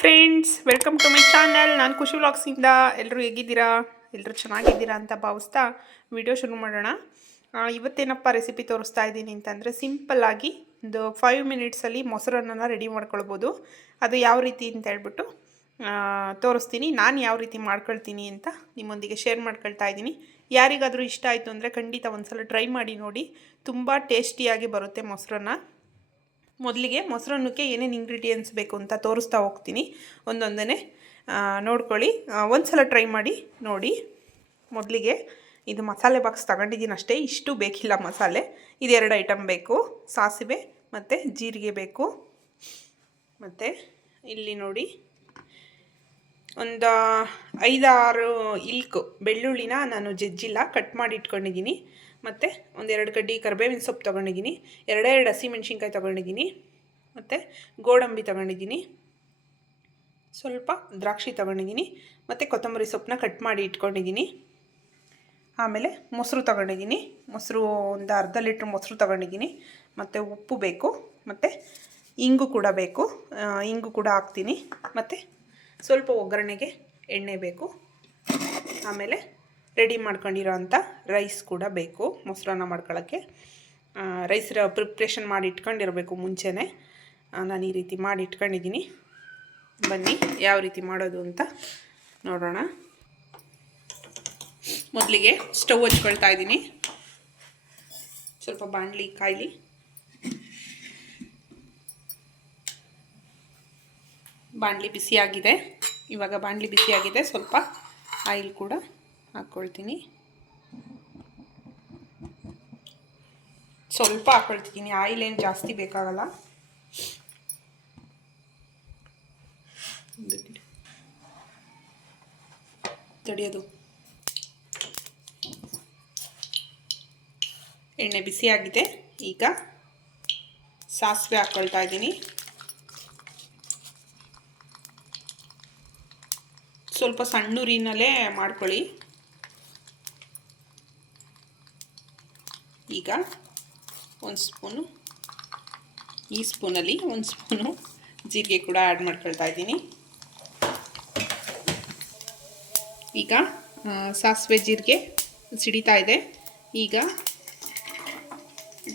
Friends welcome to my channel ನಾನು ಖುಷಿ ವ್ಲಾಗ್ಸಿಂದ ಎಲ್ಲರೂ ಹೇಗಿದ್ದೀರಾ? ಎಲ್ಲರೂ ಚೆನ್ನಾಗಿದ್ದೀರಾ ಅಂತ ಭಾವಿಸ್ತಾ ವಿಡಿಯೋ ಶುರು ಮಾಡೋಣ. ಇವತ್ತೇನಪ್ಪ ರೆಸಿಪಿ ತೋರಿಸ್ತಾ ಇದ್ದೀನಿ ಅಂತಂದರೆ ಸಿಂಪಲ್ಲಾಗಿ ಒಂದು ಫೈವ್ ಮಿನಿಟ್ಸಲ್ಲಿ ಮೊಸರನ್ನ ರೆಡಿ ಮಾಡ್ಕೊಳ್ಬೋದು. ಅದು ಯಾವ ರೀತಿ ಅಂತ ಹೇಳ್ಬಿಟ್ಟು ತೋರಿಸ್ತೀನಿ. ನಾನು ಯಾವ ರೀತಿ ಮಾಡ್ಕೊಳ್ತೀನಿ ಅಂತ ನಿಮ್ಮೊಂದಿಗೆ ಶೇರ್ ಮಾಡ್ಕೊಳ್ತಾ ಇದ್ದೀನಿ. ಯಾರಿಗಾದರೂ ಇಷ್ಟ ಆಯಿತು ಅಂದರೆ ಖಂಡಿತ ಒಂದು ಸಲ ಟ್ರೈ ಮಾಡಿ ನೋಡಿ. ತುಂಬ ಟೇಸ್ಟಿಯಾಗಿ ಬರುತ್ತೆ ಮೊಸರನ್ನ. ಮೊದಲಿಗೆ ಮೊಸರನ್ನಕ್ಕೆ ಏನೇನು ಇಂಗ್ರೀಡಿಯೆಂಟ್ಸ್ ಬೇಕು ಅಂತ ತೋರಿಸ್ತಾ ಹೋಗ್ತೀನಿ. ಒಂದೊಂದೇ ನೋಡ್ಕೊಳ್ಳಿ. ಒಂದು ಸಲ ಟ್ರೈ ಮಾಡಿ, ನೋಡಿ. ಮೊದಲಿಗೆ ಇದು ಮಸಾಲೆ ಬಾಕ್ಸ್ ತಗೊಂಡಿದ್ದೀನಿ ಅಷ್ಟೇ. ಇಷ್ಟು ಬೇಕಿಲ್ಲ ಮಸಾಲೆ. ಇದೆರಡು ಐಟಮ್ ಬೇಕು. ಸಾಸಿವೆ ಮತ್ತು ಜೀರಿಗೆ ಬೇಕು. ಮತ್ತು ಇಲ್ಲಿ ನೋಡಿ, ಒಂದು ಐದಾರು ಇಲ್ಕು, ಬೆಳ್ಳುಳ್ಳಿನ ನಾನು ಜಜ್ಜಿಲ್ಲ ಕಟ್ ಮಾಡಿ ಇಟ್ಕೊಂಡಿದ್ದೀನಿ. ಮತ್ತು ಒಂದೆರಡು ಕಡ್ಡಿ ಕರ್ಬೇವಿನ ಸೊಪ್ಪು ತೊಗೊಂಡಿದ್ದೀನಿ ಎರಡೇ ಎರಡು ಹಸಿಮೆಣ್ಸಿನ್ಕಾಯಿ ತೊಗೊಂಡಿದ್ದೀನಿ, ಮತ್ತು ಗೋಡಂಬಿ ತೊಗೊಂಡಿದ್ದೀನಿ, ಸ್ವಲ್ಪ ದ್ರಾಕ್ಷಿ ತೊಗೊಂಡಿದ್ದೀನಿ, ಮತ್ತು ಕೊತ್ತಂಬರಿ ಸೊಪ್ಪನ್ನ ಕಟ್ ಮಾಡಿ ಇಟ್ಕೊಂಡಿದ್ದೀನಿ, ಆಮೇಲೆ ಮೊಸರು ತೊಗೊಂಡಿದ್ದೀನಿ, ಮೊಸರು ಒಂದು ಅರ್ಧ ಲೀಟ್ರ್ ಮೊಸರು ತೊಗೊಂಡಿದ್ದೀನಿ, ಮತ್ತು ಉಪ್ಪು ಬೇಕು, ಮತ್ತು ಇಂಗು ಕೂಡ ಬೇಕು ಇಂಗು ಕೂಡ ಹಾಕ್ತೀನಿ, ಮತ್ತು ಸ್ವಲ್ಪ ಒಗ್ಗರಣೆಗೆ ಎಣ್ಣೆ ಬೇಕು, ಆಮೇಲೆ ರೆಡಿ ಮಾಡ್ಕೊಂಡಿರೋ ಅಂಥ ರೈಸ್ ಕೂಡ ಬೇಕು, ಮೊಸರನ್ನ ಮಾಡ್ಕೊಳ್ಳೋಕ್ಕೆ ರೈಸ್ ಪ್ರಿಪ್ರೇಷನ್ ಮಾಡಿ ಇಟ್ಕೊಂಡಿರಬೇಕು ಮುಂಚೆನೇ. ನಾನು ಈ ರೀತಿ ಮಾಡಿ ಇಟ್ಕೊಂಡಿದ್ದೀನಿ. ಬನ್ನಿ, ಯಾವ ರೀತಿ ಮಾಡೋದು ಅಂತ ನೋಡೋಣ. ಮೊದಲಿಗೆ ಸ್ಟವ್ ಹಚ್ಕೊಳ್ತಾ ಇದ್ದೀನಿ. ಸ್ವಲ್ಪ ಬಾಣಲಿ ಕಾಯಿಲಿ. ಬಾಣಲಿ ಬಿಸಿಯಾಗಿದೆ. ಇವಾಗ ಬಾಣಲಿ ಬಿಸಿಯಾಗಿದೆ, ಸ್ವಲ್ಪ ಆಯಿಲ್ ಕೂಡ. ಹಾಕ್ಕೊಳ್ತೀನಿ. ಸ್ವಲ್ಪ ಹಾಕ್ಕೊಳ್ತಿದ್ದೀನಿ ಆಯಿಲ್ ಏನು ಜಾಸ್ತಿ ಬೇಕಾಗಲ್ಲ. ತಡಿಯೋದು. ಎಣ್ಣೆ ಬಿಸಿಯಾಗಿದೆ ಈಗ ಸಾಸಿವೆ ಹಾಕ್ಕೊಳ್ತಾ ಇದ್ದೀನಿ. ಸ್ವಲ್ಪ ಸಣ್ಣ ಉರಿನಲ್ಲೇ ಮಾಡ್ಕೊಳ್ಳಿ. ಈಗ ಒಂದು ಸ್ಪೂನು ಈ ಸ್ಪೂನಲ್ಲಿ ಒಂದು ಸ್ಪೂನು ಜೀರಿಗೆ ಕೂಡ ಆ್ಯಡ್ ಮಾಡ್ಕೊಳ್ತಾ ಇದ್ದೀನಿ. ಈಗ ಸಾಸಿವೆ ಜೀರಿಗೆ ಸಿಡಿತಾ ಇದೆ. ಈಗ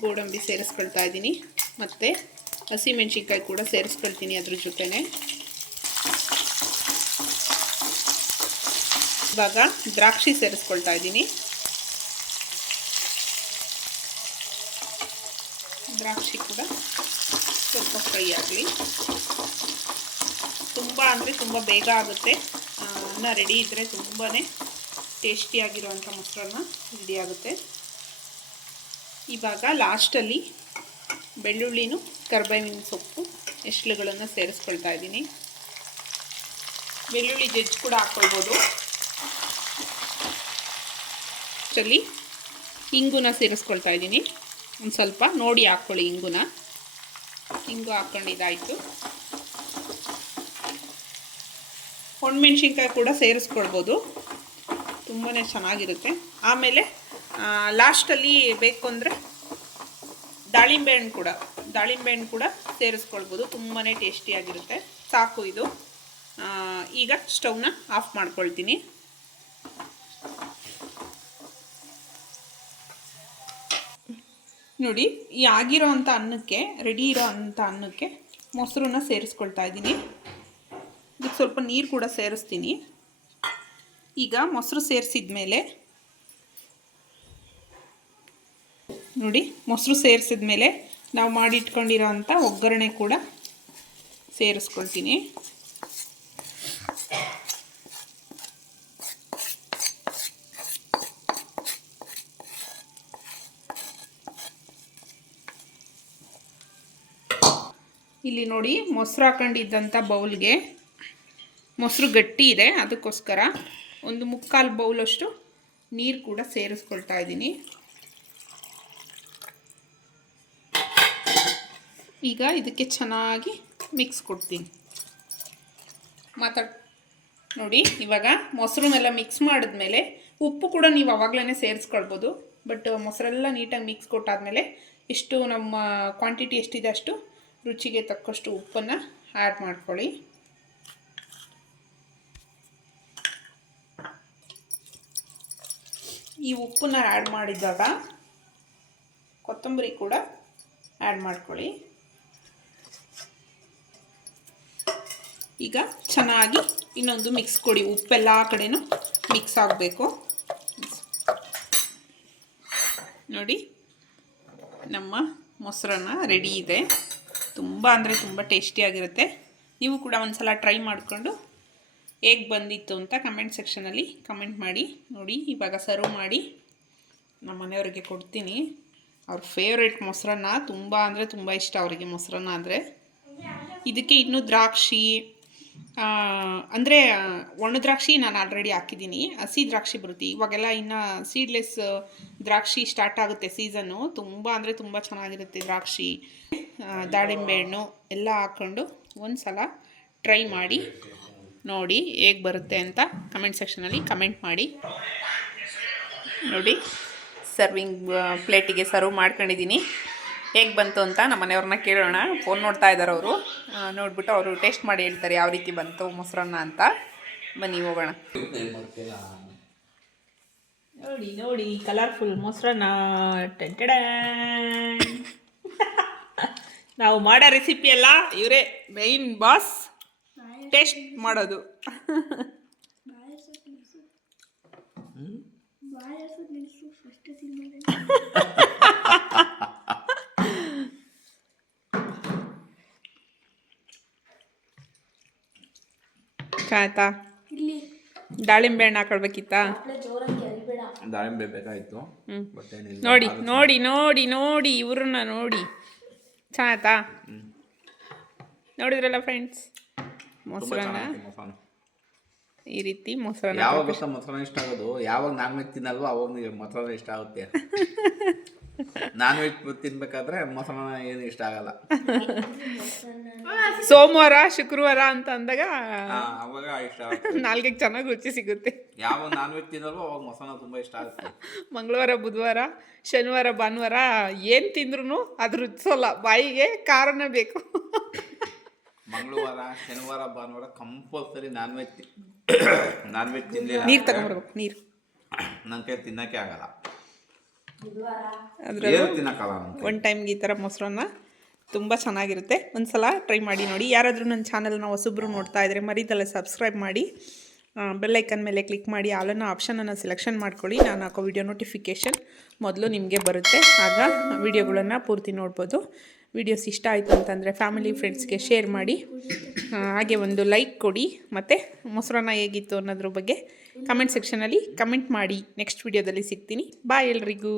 ಗೋಡಂಬಿ ಸೇರಿಸ್ಕೊಳ್ತಾ ಇದ್ದೀನಿ. ಮತ್ತು ಹಸಿಮೆಣ್ಸಿನ್ಕಾಯಿ ಕೂಡ ಸೇರಿಸ್ಕೊಳ್ತೀನಿ ಅದ್ರ ಜೊತೆನೆ. ಇವಾಗ ದ್ರಾಕ್ಷಿ ಸೇರಿಸ್ಕೊಳ್ತಾ ಇದ್ದೀನಿ. ದ್ರಾಕ್ಷಿ ಕೂಡ ಸ್ವಲ್ಪ ಫ್ರೈ ಆಗಲಿ. ತುಂಬ ಅಂದರೆ ತುಂಬ ಬೇಗ ಆಗುತ್ತೆ. ಅನ್ನ ರೆಡಿ ಇದ್ದರೆ ತುಂಬಾ ಟೇಸ್ಟಿಯಾಗಿರುವಂಥ ಮೊಸರನ್ನ ರೆಡಿ ಆಗುತ್ತೆ. ಇವಾಗ ಲಾಸ್ಟಲ್ಲಿ ಬೆಳ್ಳುಳ್ಳಿನೂ ಕರ್ಬೇವಿನ ಸೊಪ್ಪು ಎಸ್ಳುಗಳನ್ನು ಸೇರಿಸ್ಕೊಳ್ತಾ ಇದ್ದೀನಿ. ಬೆಳ್ಳುಳ್ಳಿ ಜಜ್ ಕೂಡ ಹಾಕ್ಕೊಳ್ಬೋದು ಚಲ್ಲಿ ಇಂಗುನ ಸೇರಿಸ್ಕೊಳ್ತಾ ಇದ್ದೀನಿ. ಒಂದು ಸ್ವಲ್ಪ ನೋಡಿ ಹಾಕ್ಕೊಳ್ಳಿ ಇಂಗುನ. ಇಂಗು ಹಾಕ್ಕೊಂಡಿದ್ದಾಯಿತು ಒಣಮೆಣ್ಸಿನ್ಕಾಯಿ ಕೂಡ ಸೇರಿಸ್ಕೊಳ್ಬೋದು. ತುಂಬಾ ಚೆನ್ನಾಗಿರುತ್ತೆ. ಆಮೇಲೆ ಲಾಸ್ಟಲ್ಲಿ ಬೇಕು ಅಂದರೆ ದಾಳಿಂಬೆ ಹಣ್ಣು ಕೂಡ. ದಾಳಿಂಬೆ ಹಣ್ಣು ಕೂಡ ಸೇರಿಸ್ಕೊಳ್ಬೋದು. ತುಂಬಾ ಟೇಸ್ಟಿಯಾಗಿರುತ್ತೆ. ಸಾಕು ಇದು. ಈಗ ಸ್ಟವ್ನ ಆಫ್ ಮಾಡ್ಕೊಳ್ತೀನಿ. ನೋಡಿ, ಈ ಆಗಿರೋ ಅಂಥ ಅನ್ನಕ್ಕೆ ರೆಡಿ ಇರೋ ಅಂಥ ಅನ್ನಕ್ಕೆ ಮೊಸರನ್ನ ಸೇರಿಸ್ಕೊಳ್ತಾ ಇದ್ದೀನಿ. ಇದಕ್ಕೆ ಸ್ವಲ್ಪ ನೀರು ಕೂಡ ಸೇರಿಸ್ತೀನಿ. ಈಗ ಮೊಸರು ಸೇರಿಸಿದ ಮೇಲೆ ನೋಡಿ, ಮೊಸರು ಸೇರಿಸಿದ ಮೇಲೆ ನಾವು ಮಾಡಿಟ್ಕೊಂಡಿರೋ ಅಂಥ ಒಗ್ಗರಣೆ ಕೂಡ ಸೇರಿಸ್ಕೊಳ್ತೀನಿ. ಇಲ್ಲಿ ನೋಡಿ ಮೊಸರು ಹಾಕೊಂಡಿದ್ದಂಥ ಬೌಲ್ಗೆ ಮೊಸರು ಗಟ್ಟಿ ಇದೆ, ಅದಕ್ಕೋಸ್ಕರ ಒಂದು ಮುಕ್ಕಾಲು ಬೌಲಷ್ಟು ನೀರು ಕೂಡ ಸೇರಿಸ್ಕೊಳ್ತಾ ಇದ್ದೀನಿ. ಈಗ ಇದಕ್ಕೆ ಚೆನ್ನಾಗಿ ಮಿಕ್ಸ್ ಕೊಡ್ತೀನಿ. ಮಾತಾಡ್, ನೋಡಿ, ಇವಾಗ ಮೊಸರನ್ನೆಲ್ಲ ಮಿಕ್ಸ್ ಮಾಡಿದ್ಮೇಲೆ ಉಪ್ಪು ಕೂಡ ನೀವು ಅವಾಗಲೇ ಸೇರಿಸ್ಕೊಳ್ಬೋದು, ಬಟ್ ಮೊಸರೆಲ್ಲ ನೀಟಾಗಿ ಮಿಕ್ಸ್ ಕೊಟ್ಟಾದಮೇಲೆ ಎಷ್ಟು ನಮ್ಮ ಕ್ವಾಂಟಿಟಿ ಎಷ್ಟಿದೆ ಅಷ್ಟು ರುಚಿಗೆ ತಕ್ಕಷ್ಟು ಉಪ್ಪನ್ನು ಆ್ಯಡ್ ಮಾಡ್ಕೊಳ್ಳಿ. ಈ ಉಪ್ಪನ್ನು ಆ್ಯಡ್ ಮಾಡಿದಾಗ ಕೊತ್ತಂಬರಿ ಕೂಡ ಆ್ಯಡ್ ಮಾಡ್ಕೊಳ್ಳಿ. ಈಗ ಚೆನ್ನಾಗಿ ಇನ್ನೊಂದು ಮಿಕ್ಸ್ ಕೊಡಿ, ಉಪ್ಪೆಲ್ಲ ಕಡೆನೂ ಮಿಕ್ಸ್ ಆಗಬೇಕು. ನೋಡಿ, ನಮ್ಮ ಮೊಸರನ್ನ ರೆಡಿ ಇದೆ. ತುಂಬ ಅಂದರೆ ತುಂಬ ಟೇಸ್ಟಿಯಾಗಿರುತ್ತೆ ನೀವು ಕೂಡ ಒಂದು ಸಲ ಟ್ರೈ ಮಾಡಿಕೊಂಡು ಹೇಗೆ ಬಂದಿತ್ತು ಅಂತ ಕಮೆಂಟ್ ಸೆಕ್ಷನಲ್ಲಿ ಕಮೆಂಟ್ ಮಾಡಿ. ನೋಡಿ, ಇವಾಗ ಸರ್ವ್ ಮಾಡಿ. ನಮ್ಮ ಮನೆಯವರಿಗೆ ಕೊಡ್ತೀನಿ. ಅವ್ರ ಫೇವ್ರೇಟ್ ಮೊಸರನ್ನ ತುಂಬ ಅಂದರೆ ತುಂಬ ಇಷ್ಟ ಅವರಿಗೆ ಮೊಸರನ್ನ ಅಂದರೆ. ಇದಕ್ಕೆ ಇನ್ನೂ ದ್ರಾಕ್ಷಿ ಅಂದರೆ ಒಣ ದ್ರಾಕ್ಷಿ ನಾನು ಆಲ್ರೆಡಿ ಹಾಕಿದ್ದೀನಿ. ಹಸಿ ದ್ರಾಕ್ಷಿ ಬರುತ್ತೆ. ಇವಾಗೆಲ್ಲ ಇನ್ನು ಸೀಡ್ಲೆಸ್ ದ್ರಾಕ್ಷಿ ಸ್ಟಾರ್ಟ್ ಆಗುತ್ತೆ ಸೀಸನ್ನು ತುಂಬ ಅಂದರೆ ತುಂಬ ಚೆನ್ನಾಗಿರುತ್ತೆ ದ್ರಾಕ್ಷಿ ದಾಳಿಂಬೆ ಹಣ್ಣು ಎಲ್ಲ ಹಾಕ್ಕೊಂಡು ಒಂದು ಸಲ ಟ್ರೈ ಮಾಡಿ ನೋಡಿ ಹೇಗೆ ಬರುತ್ತೆ ಅಂತ ಕಮೆಂಟ್ ಸೆಕ್ಷನಲ್ಲಿ ಕಮೆಂಟ್ ಮಾಡಿ. ನೋಡಿ ಸರ್ವಿಂಗ್ ಪ್ಲೇಟಿಗೆ ಸರ್ವ್ ಮಾಡ್ಕೊಂಡಿದ್ದೀನಿ. ಹೇಗೆ ಬಂತು ಅಂತ ನಮ್ಮ ಮನೆಯವ್ರನ್ನ ಕೇಳೋಣ. ಫೋನ್ ನೋಡ್ತಾ ಇದ್ದಾರೆ ಅವರು. ನೋಡ್ಬಿಟ್ಟು ಅವರು ಟೇಸ್ಟ್ ಮಾಡಿ ಹೇಳ್ತಾರೆ ಯಾವ ರೀತಿ ಬಂತು ಮೊಸರನ್ನ ಅಂತ. ಬನ್ನಿ ಹೋಗೋಣ. ನೋಡಿ ನೋಡಿ ಕಲರ್ಫುಲ್ ಮೊಸರನ್ನ. ಟೆಂಟೆಡ ನಾವು ಮಾಡೋ ರೆಸಿಪಿ ಎಲ್ಲ ಇವರೇ ಮೈನ್ ಬಾಸ್ ಟೇಸ್ಟ್ ಮಾಡೋದು. ಆಯ್ತಾ? ಇಲ್ಲಿ. ದಾಳಿಂಬೆ ಹಣ್ಣು ಹಾಕೊಳ್ಬೇಕಿತ್ತಾ? ದಾಳಿಂಬೆ ಬೇಕಾಯ್ತು. ಹ್ಮ್. ಬಟ್ ಏನಿಲ್ಲ ನೋಡಿ ನೋಡಿ ನೋಡಿ ನೋಡಿ ಇವ್ರನ್ನ ನೋಡಿ. ಚೆನ್ನಾಯ್ತಾ ನೋಡಿದ್ರಲ್ಲ ಫ್ರೆಂಡ್ಸ್ ಮೊಸರನ್ನ. ಈ ರೀತಿ ಮೊಸರನ್ನ ಯಾವಾಗ ಗೊತ್ತಾ ಮೊಸರನ್ನ ಇಷ್ಟ ಆಗೋದು? ಯಾವಾಗ ನಾನ್ ವೆಜ್ ತಿನ್ನಲ್ವೋ ಅವಾಗ ನಿಮಗೆ ಮೊಸರನ್ನ ಇಷ್ಟ ಆಗುತ್ತೆ. ನಾನ್ ವೆಜ್ ತಿನ್ಬೇಕಾದ್ರೆ ಮೊಸರನ್ನ ಏನು ಇಷ್ಟ ಆಗಲ್ಲ. ಸೋಮವಾರ ಶುಕ್ರವಾರ ಅಂತ ಅಂದಾಗ ಆ, ಅವಾಗ ಇಷ್ಟ ಆಗುತ್ತೆ. ನಾಲ್ಕಿಗೆ ಚೆನ್ನಾಗಿ ರುಚಿ ಸಿಗುತ್ತೆ. ಯಾವಾಗ ನಾನ್ ವೆಜ್ ತಿನ್ನಲ್ವೋ ಅವಾಗ ಮೊಸರನ್ನ ತುಂಬಾ ಇಷ್ಟ ಆಗುತ್ತೆ. ಮಂಗಳವಾರ ಬುಧವಾರ ಶನಿವಾರ ಭಾನುವಾರ ಏನು ತಿಂದ್ರೂ ಅದು ರುಚಿಸೋಲ್ಲ. ಬಾಯಿಗೆ ಖಾರನೇ ಬೇಕು. ಮಂಗಳವಾರ ಶನಿವಾರ ಭಾನುವಾರ compulsory non veg non veg ತಿಂದಿಲ್ಲ ನೀರು ತಗೊಂಡ್ಬರ್ಬೇಕು ನೀರು. ನನ್ನ ಕೈ ತಿನ್ನಕ್ಕೆ ಆಗಲ್ಲ. ಏನು ಕೈ. ಒನ್ ಟೈಮ್ಗೆ ಈ ಥರ ಮೊಸರನ್ನ ತುಂಬ ಚೆನ್ನಾಗಿರುತ್ತೆ. ಒಂದು ಸಲ ಟ್ರೈ ಮಾಡಿ ನೋಡಿ. ಯಾರಾದರೂ ನನ್ನ ಚಾನಲ್ನ ಹೊಸಬ್ರು ನೋಡ್ತಾ ಇದ್ದರೆ ಮರಿದಲ್ಲೇ ಸಬ್ಸ್ಕ್ರೈಬ್ ಮಾಡಿ. ಬೆಲ್ಲೈಕನ್ ಮೇಲೆ ಕ್ಲಿಕ್ ಮಾಡಿ. ಆಲನ್ನ ಆಪ್ಷನನ್ನು ಸೆಲೆಕ್ಷನ್ ಮಾಡ್ಕೊಳ್ಳಿ. ನಾನು ಹಾಕೋ ವಿಡಿಯೋ ನೋಟಿಫಿಕೇಷನ್ ಮೊದಲು ನಿಮಗೆ ಬರುತ್ತೆ. ಆಗ ವಿಡಿಯೋಗಳನ್ನು ಪೂರ್ತಿ ನೋಡ್ಬೋದು. ವಿಡಿಯೋಸ್ ಇಷ್ಟ ಆಯಿತು ಅಂತಂದರೆ ಫ್ಯಾಮಿಲಿ ಫ್ರೆಂಡ್ಸ್ಗೆ ಶೇರ್ ಮಾಡಿ. ಹಾಗೆ ಒಂದು ಲೈಕ್ ಕೊಡಿ. ಮತ್ತು ಮೊಸರನ್ನ ಹೇಗಿತ್ತು ಅನ್ನೋದ್ರ ಬಗ್ಗೆ ಕಮೆಂಟ್ ಸೆಕ್ಷನಲ್ಲಿ ಕಮೆಂಟ್ ಮಾಡಿ. ನೆಕ್ಸ್ಟ್ ವಿಡಿಯೋದಲ್ಲಿ ಸಿಗ್ತೀನಿ. ಬಾಯ್ ಎಲ್ರಿಗೂ.